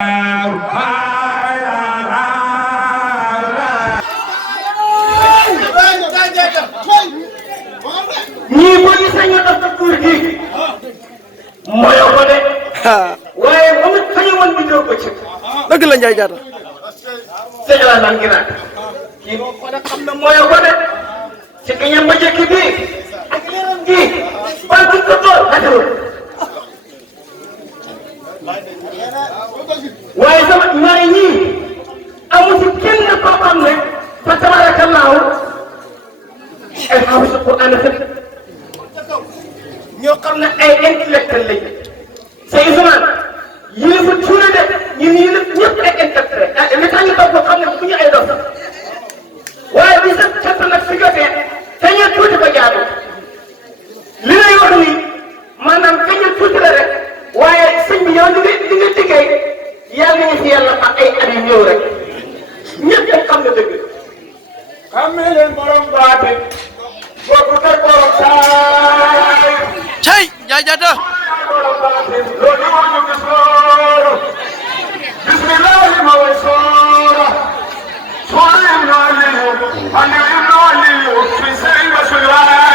ñii bu ñu sañoon def ko kuur gi mooyoo ko de waaye ba mu sañu woon bi ñëw ko ci dëgg la Ndiaye Diatta sëñ la man ginaar kii moo ko de xam na mooyoo ko de ci kañam ba jëkk bi ak leeram gi ban buñ ko tool xatul waaye sama ñaari ñii amu ci kenn koo xam ne fa tabarakallahu ay xaafis Qur'an ñoo xam ne ay intellectuel lañ c'est Ousmane yéen fa tuure de ñun ñëpp ay intellectuel li tax ñu toog ko xam ne bu ñu ay dof waaye bi sa cat nag su jotee feeñal tuuti ko jaadu li lay wax ni maanaam feeñal tuuti la rek waaye sëñ bi yow li nga liggéey yàlla nañu si yàlla ak ay at yu ñëw rek ñëpp dañ xam ne dëgg xam ne leen borom baate boobu teg borom saay cey Ndiaye Diatta loolu wax ñu gis loolu bismillahi ma way soora soora ibnu aliyu aliyu ibnu aliyu fi sëriñ Rasulullah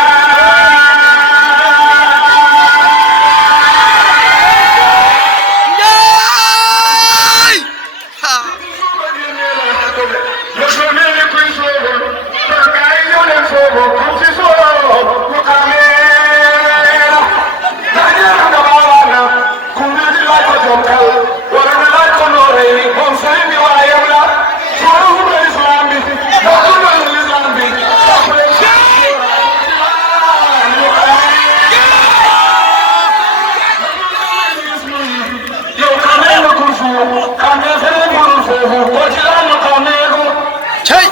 cey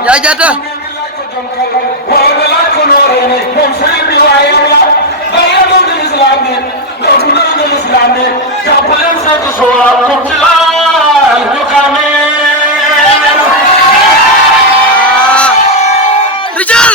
Ndiaye Diatta rijal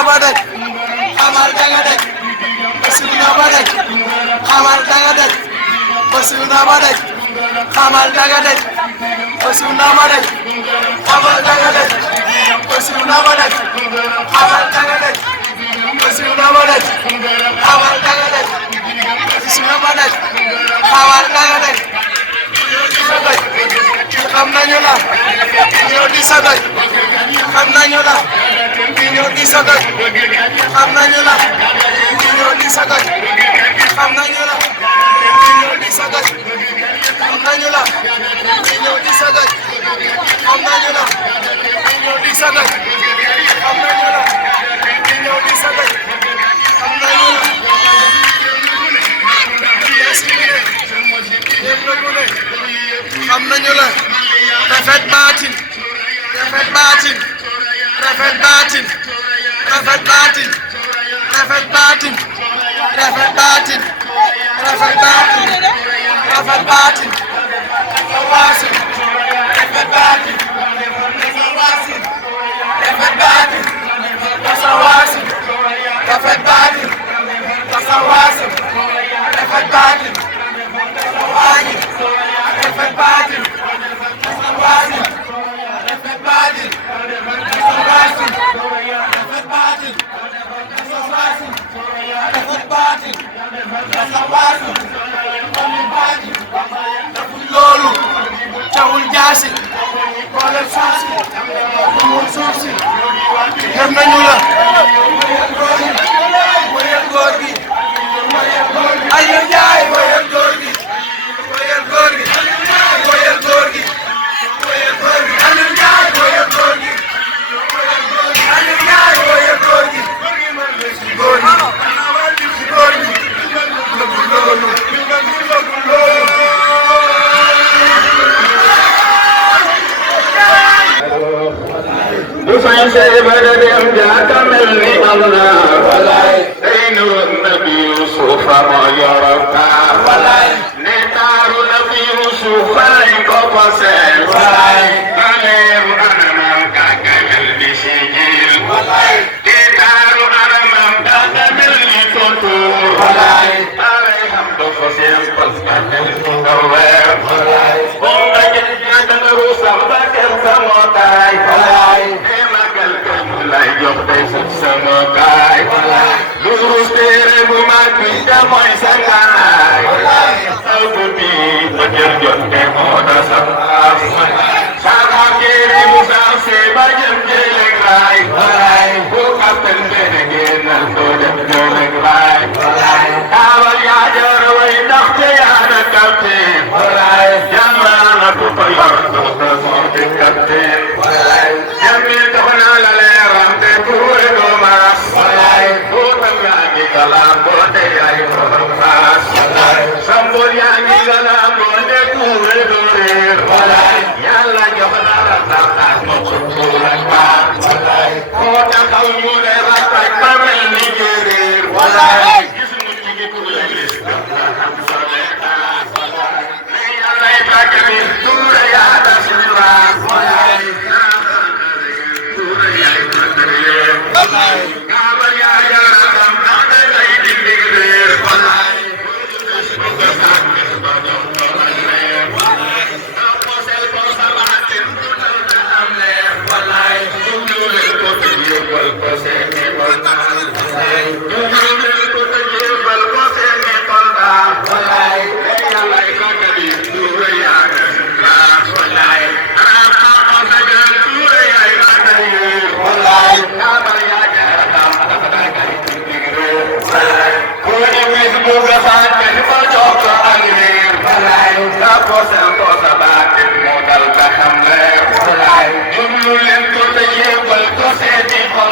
Mansour na ma daj xamal danga daj Mansour na ma daj xamal danga daj Mansour na ma daj xamal danga daj Mansour na ma daj xamal danga daj Mansour na ma daj xamal danga daj xam nañu la ñoo di sa daj xam nañu la ñoo di sa daj xam nañu la ñoo di sa daj xam nañu la ñoo di sa daj xam nañu la ñoo di sa daj xam nañu la ñoo di sa daj xam nañu la ñoo di sa daj xam nañu la xam nañu la rafet baatin rafet baatin rafet baatin rafet baatin rafet baatin rafet baatin rafet baatin rafet baatin waasin rafet baatin waasin rafet baatin waasin rafet baatin waasin rafet baatin waasin rafet baatin waasin rafet baatin waasin rafet baatin waasin rafet baatin waasin loolu cawul jaasi wala suuf si moom suuf si dem nañu la wayal góor gi Aliou Ndiaye wayal góor gi wayal góor gi wayal góor gi wayal góor gi Aliou Ndiaye wayal góor gi Aliou Ndiaye wayal góor gi góor gi góor gi loolu Dufan say badadem jaaka mel ni Allah walay aynu nabi Yusuf ma yoraka walay ne taaru nabi Yusuf lañ ko posé walay alem anamam kaka mel ni sijil walay ne taaru anamam kaka mel ni kontur walay alay ham do posé pas mel ni ngawer walay o ngajin na rusam bakel samotay walay lay jox day sama kaay lu rus tere bu mag bi da mooy sa kaay aw bu bi ba jël jot te moo da sa sama kiri mu saw se ba jëm jëleg laay bu kapten bene génnal ko dem jëleg laay kaawal yaa jor way ndax te yaa na kapten jàmbaana ku ko yor do ko moo di kapten jamil dox naa la leeram te tuure ko maas bu tam yaa ngi galam boo te yaay borom maas sambol yaa ngi galam boo te tuure doo réer yàlla jox na la saxaat mo ko tuure maas koo taxaw ñu ne ratak ba mel ni géréer gis mu jigi ku la gis gam na am sole taas ne yàlla tàgg bi tuure yaa da sulaas kaabal yaa yaram ndax da ngay dindi réer posel ko sa baatin du taw na am leer jublu leen ko te jébbal ko seeni xol jublu leen ko te jébbal ko seeni xol yàlla sàkk bi tuure yaa jublu leen ko te jébbal ko seeni xol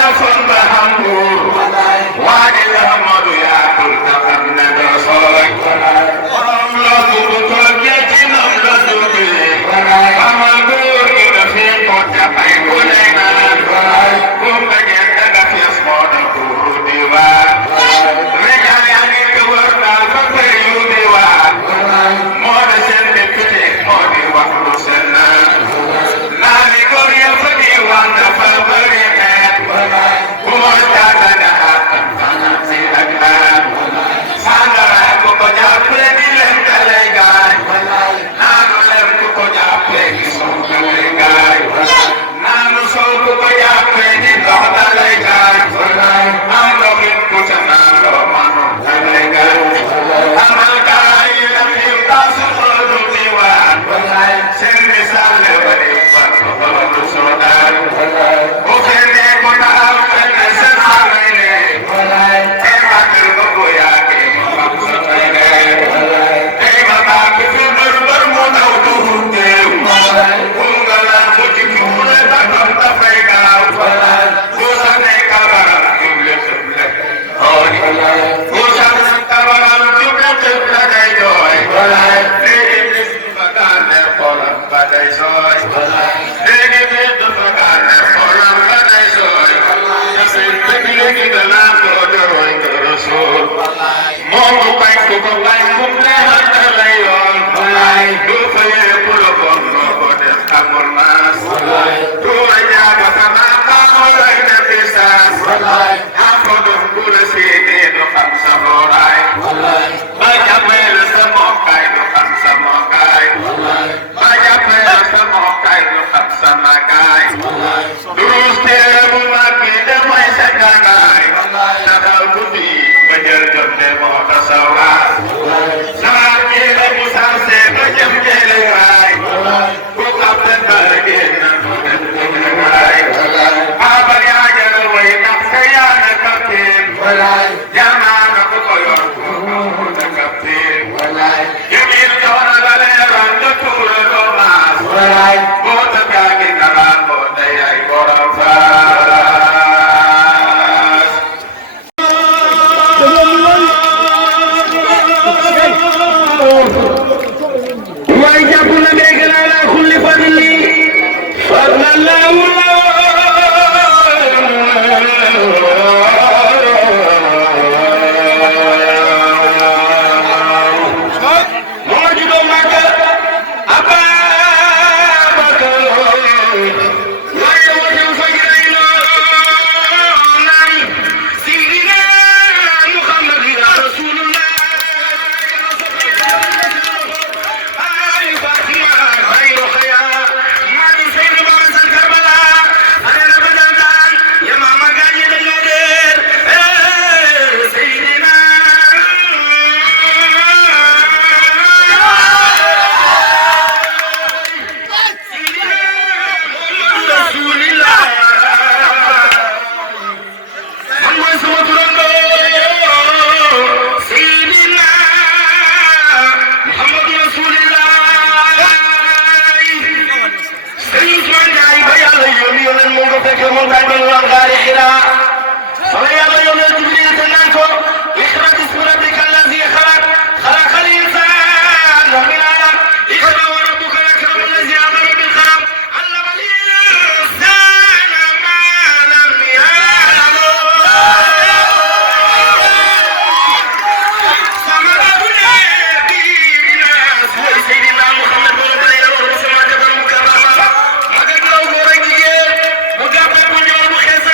defoon ba xam buur waa ji Ahmadu yaa tul taxam na doo sooy borom la bu toogee ci nam la duggee amal góor gi dafay ko taxay ku lay naan ku nga ñeent nga fees moo da kuuru di waat regal yaa ngi ko wër daal ba kër yu di waat moo da seen député moo di wax lu seen naa ni góor ya fa di wax dafa bëri xeet ku mooy jaata nga xaat si ak xaat sangara ku ko jàppale di leen dalay gaay naanu leen ku ko jàppale di sow dalay gaay naanu sow ku ko jàppale di ndox dalay gaay am ndoxit ku ca naan loo manu dalay gaay amal gaay yi la fi taasu xoolu di waat seen misaal le bari fat ko xoolu soo daal bu fekkee ku taxaw fenn seen xamay le ay makkal ko ko yaakee ma xam sa fay ay ma bàkk fi bër mu daw duhul teew ku nga la mu ci fuule ba doon dafay gaaw ku sa ne kabaram juble tëble xooli ku sa ne kabaram juble tëble day jooy léegi bis dafa gànne xolam ba day sooy léegi bis dafa gànne xolam ba day sooy dafay dëgg léegi danaa ko doroy nga rasul moo ko bañ ku ko bañ ku neexal da lay yoon du fa yee ku la bon noo ko def amul maas du la ñaaba sama xamoo lay na bisaas am ko doon ku la séenee du xam sa looraay ba jàppee la sa mokkaay du xam sa mokkaay ba jàppee la sa mokkaay du xam sa màggaay durus téere bu mag bi de mooy sa gànnaay taxaw guddi ba jël jot de moo tasawaar sama jéele bu sansee ba jëm jéele waay ku xam te dara génn ko dem jéele waay baabal yaa jël way ndax sa yaa ne kapteen jamaana ku ko yor ko na kapteen jëmil doona la leeral nga tuura doo maas boo ta kaagi nalaan boo day ay borom faas waay jàpp na dégg naa la kulli fadli fadlallahu moo juddoo Makka Ababakar waaye watul fajray naan Sidina Muhammad ya Rasulullah bu gàppee bu ñëw bu xees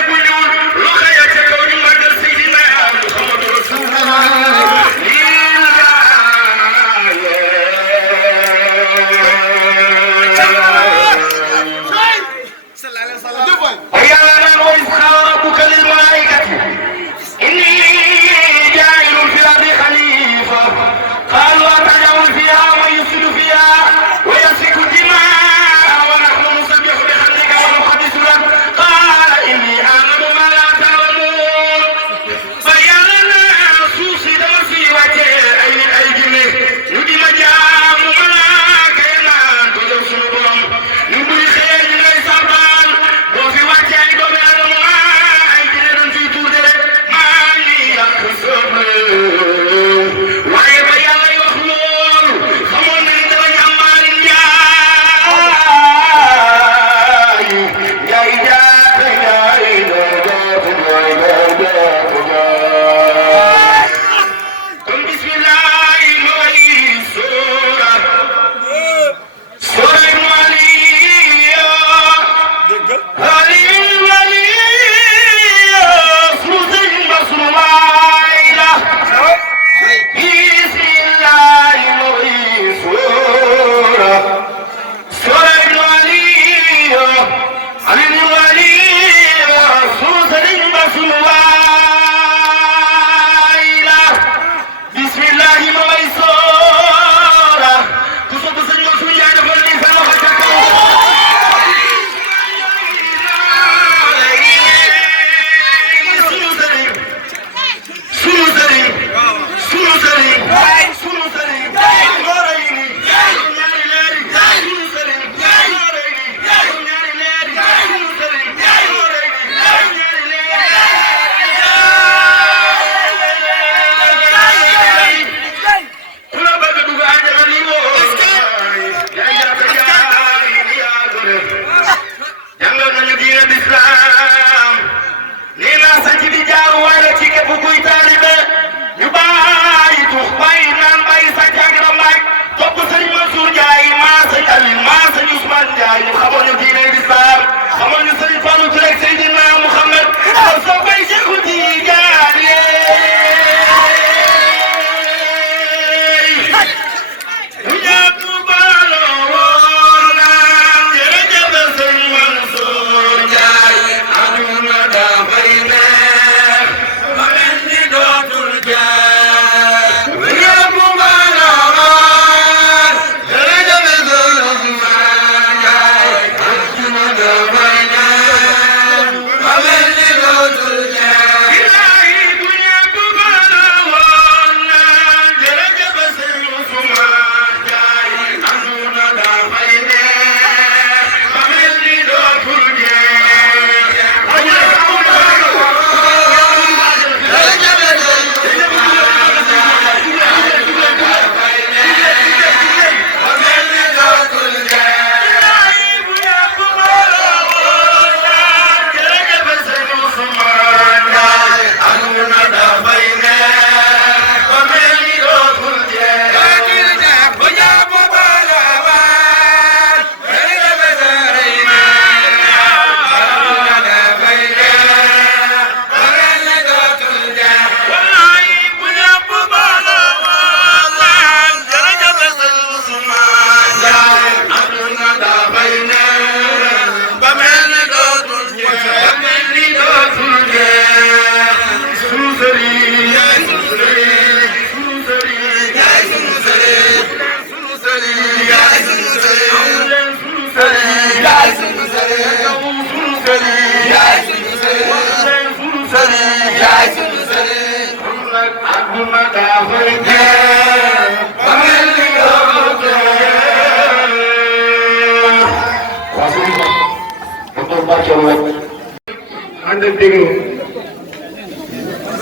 anda déglu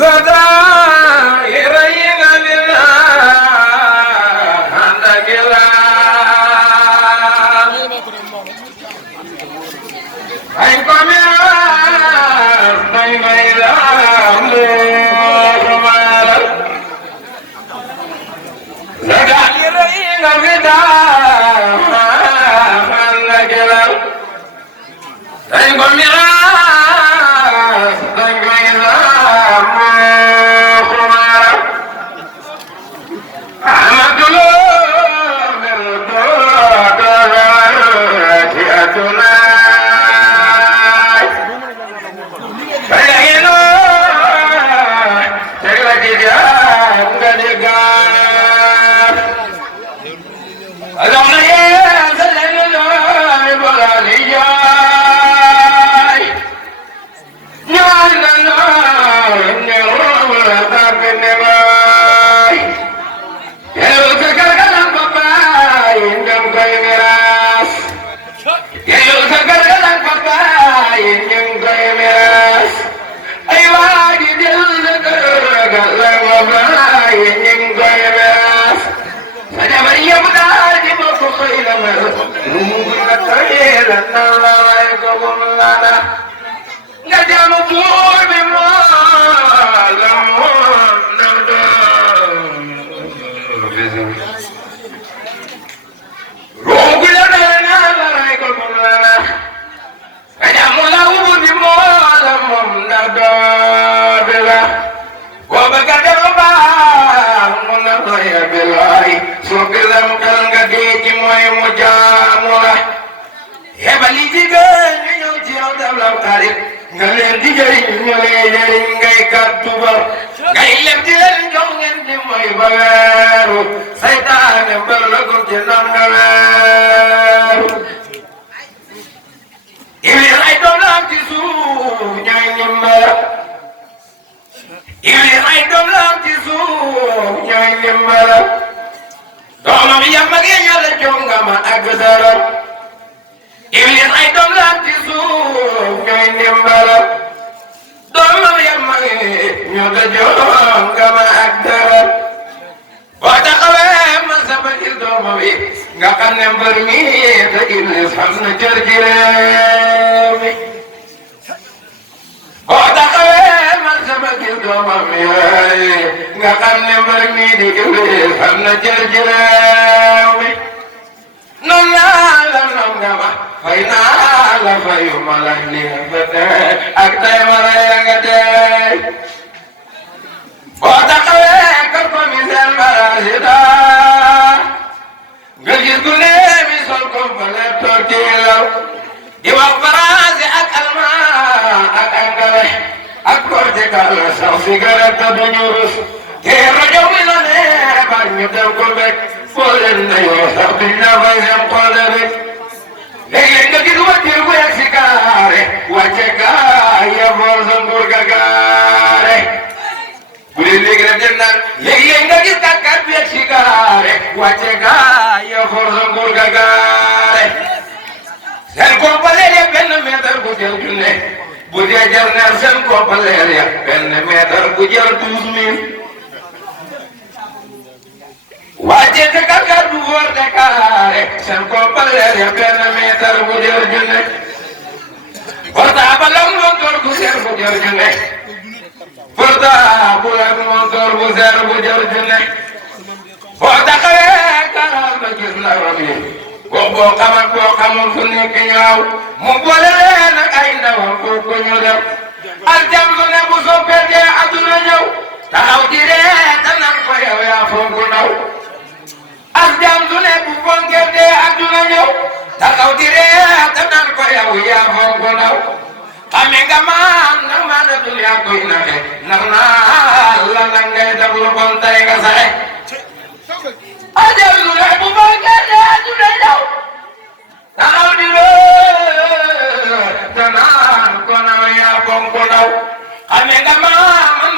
zada irayna lillah anda gila ay komira nay mayla mala zada irayna lillah anda gila ay komira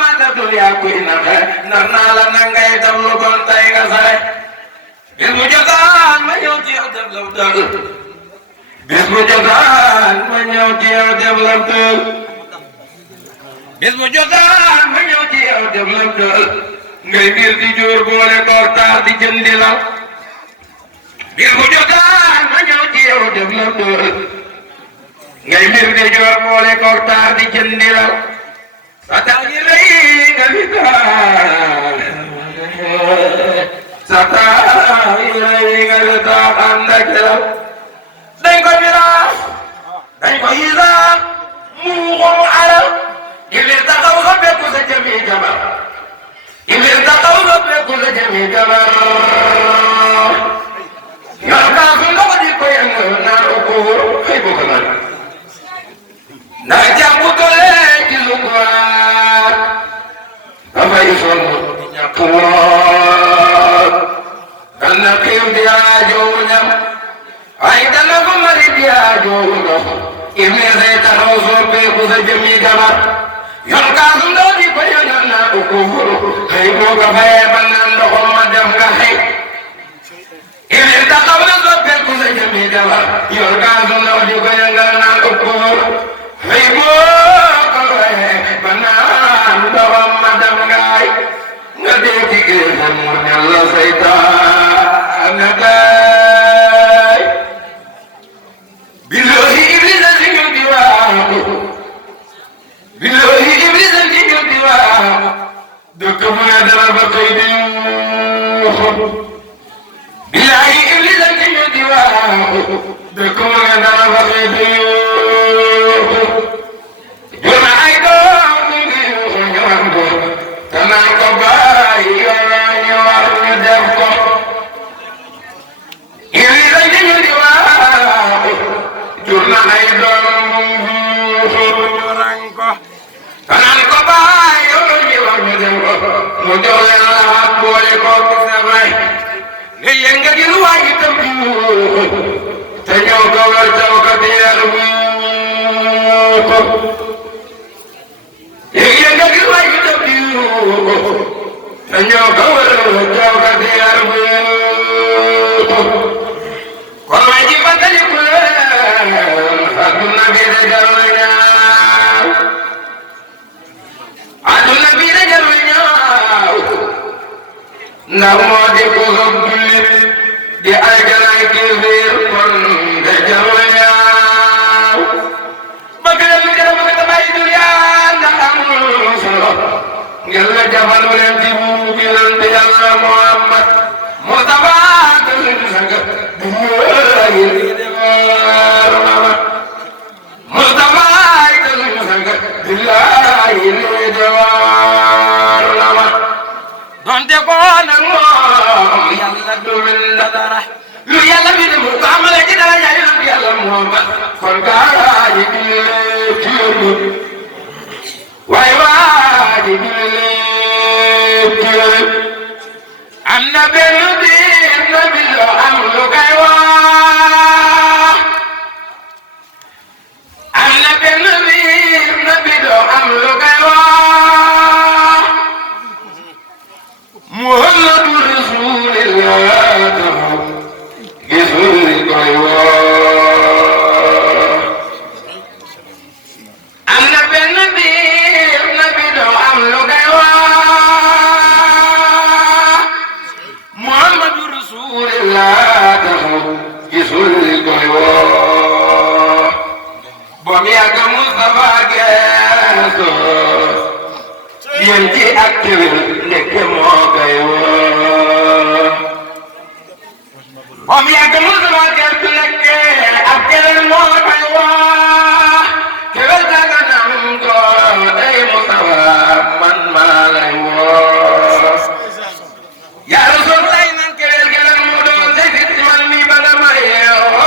mata dunya kuy naxe nar naa la nangay def lu bon tay nga sare bis bu jotaan ma ñëw ci yow def la dal bis bu jotaan ma ñëw ci yow def la dal bis bu jotaan ma ñëw ci yow def la dal ngay bir di joor boole koor taar di jëndi la bis bu jotaan ma ñëw ci yow def la dal ngay bir di joor boole koor taar di jëndi la sa taal yi lay nga fi taal sa taal yi lay nga fi taal ànd ak yow dañ ko miraas dañ ko hisaab mu xomu alal Iblis taxaw nga bekku sa jëmi jabar Iblis taxaw nga bekku sa jëmi jabar yor kaasu ndox di ko yëngal naan ko xëy bu ko naan ndax jàmbu tole ci lu góor dafay sonn di ñàkk woon dana xiif di aajoowu ñam ay dana ko mari di aajoowu ndox Iblis ay taxaw soo bekku sa jëmi jabar yor kaasu ndox di ko yëngal naan ko xëy boo ko fayee ba naan ndoxam ma dem nga xëy Iblis taxaw na soo bekku sa jëmi jabar yor kaasu ndox di ko yëngal naan ko xëy boo ko fayee ba naan ndoxam ma dem ngaay nga dee ci géejam mu ñal la seytaan nga day billahi Iblis a si ñu di waaxu billahi Iblis a si ñu di waaxu dëkk bu ne dara ba xëy di yuuxu billahi Iblis a si ñu di waaxu dëkk bu ne dara ba xëy di yuuxu jur na ay doom ñu ngi yuuxu ñëwaan ko te naan ko bàyyi yoon ñu war ñu def ko Iblis a si ñu di waaxu jur na ay doom yuuxu ñu rang ko te naan ko bàyyi yoon ñu war ñu def ko mu jox leen la wax boole ko ci sa bay nga yënga di lu waay itam te ñëw ko wër taw ka di yar ko yënga di lu waay itam te ñëw ko wër taw ka di yar ko kon waay ji fàttaliku leen adduna bi de jarul ñaaw adduna bi de jarul ñaaw ndax moo di ko soog jullit di ay ganaay kiifir kon de jarul ñaaw bëgg leen lu jara bëgg ta bàyyi duniyaa ndax amul solo ngeen la jafal leen ci buubu bi lante Yàlla Muhammad Mustafa gëlin saga bu ñëwayi defar nama Mustafa gëlin saga billahi li defar nama donte ko nag moom Yàlla du min dara lu Yàlla bi mu ko amale ci dara jaay Yàlla Muhammad kon gaaji bi ci waay waaji bi ci am na benn biir na bi loo am lu koy wax am na benn biir na bi loo am lu koy wax Muhammadu Rasulillah gisul li koy wax am na benn biir na bi loo am lu koy wax Muhammadu Rasulillah gisul li koy wax bom yàgg Mustafa geeso yéen ci ak kéwél nekk moo koy wax bom yàgg Mustafa geeso nekk ak kéwél moo koy wax kéwél daga nam ko ay Mustafa man maa lay wax yaa Rasul lay nan kéwél kéwél mu doon say fit man mi ba nga ma yeewoo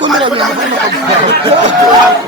ko mel ne